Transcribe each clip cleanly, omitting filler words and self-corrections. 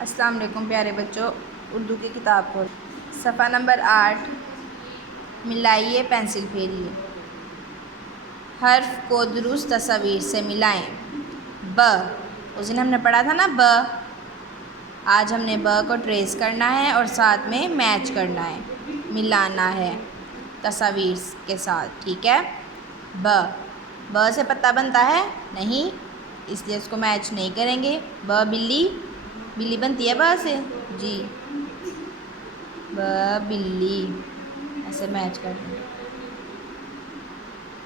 अस्सलाम वालेकुम प्यारे बच्चों, उर्दू की किताब खोल सफ़ा नंबर 8। मिलाइए पेंसिल फेरिए। हर्फ को दुरुस्त तस्वीर से मिलाएं। ब, उस दिन हमने पढ़ा था ना ब। आज हमने ब को ट्रेस करना है और साथ में मैच करना है, मिलाना है तस्वीर के साथ। ठीक है। ब से पत्ता बनता है नहीं, इसलिए उसको मैच नहीं करेंगे। ब बिल्ली, बिल्ली बनती है ब से जी। ब बिल्ली, ऐसे मैच कर देंगे।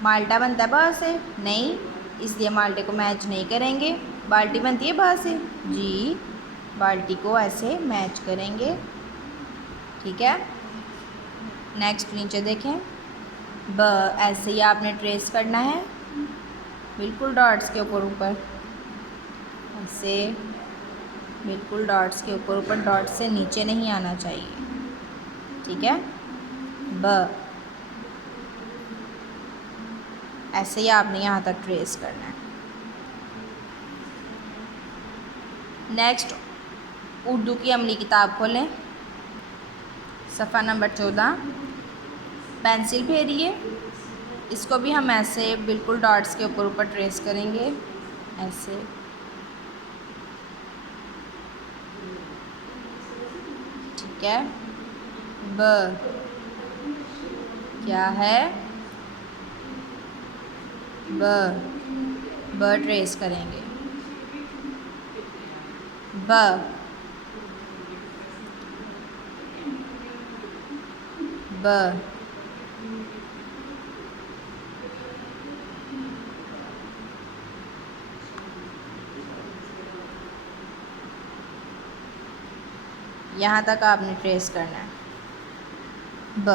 माल्टा बनता है ब से नहीं, इसलिए माल्टे को मैच नहीं करेंगे। बाल्टी बनती है ब से जी, बाल्टी को ऐसे मैच करेंगे। ठीक है। नेक्स्ट नीचे देखें। ब ऐसे ही आपने ट्रेस करना है, बिल्कुल डॉट्स के ऊपर ऊपर, ऐसे बिल्कुल डॉट्स के ऊपर ऊपर, डॉट से नीचे नहीं आना चाहिए। ठीक है। ब ऐसे ही आपने यहाँ तक ट्रेस करना है। नेक्स्ट उर्दू की अमली किताब खोलें, सफ़ा नंबर 14। पेंसिल फेरिए, इसको भी हम ऐसे बिल्कुल डॉट्स के ऊपर ऊपर ट्रेस करेंगे, ऐसे। ठीक है। ब क्या है, ब ट्रेस करेंगे। ब ब यहाँ तक आपने ट्रेस करना है। ब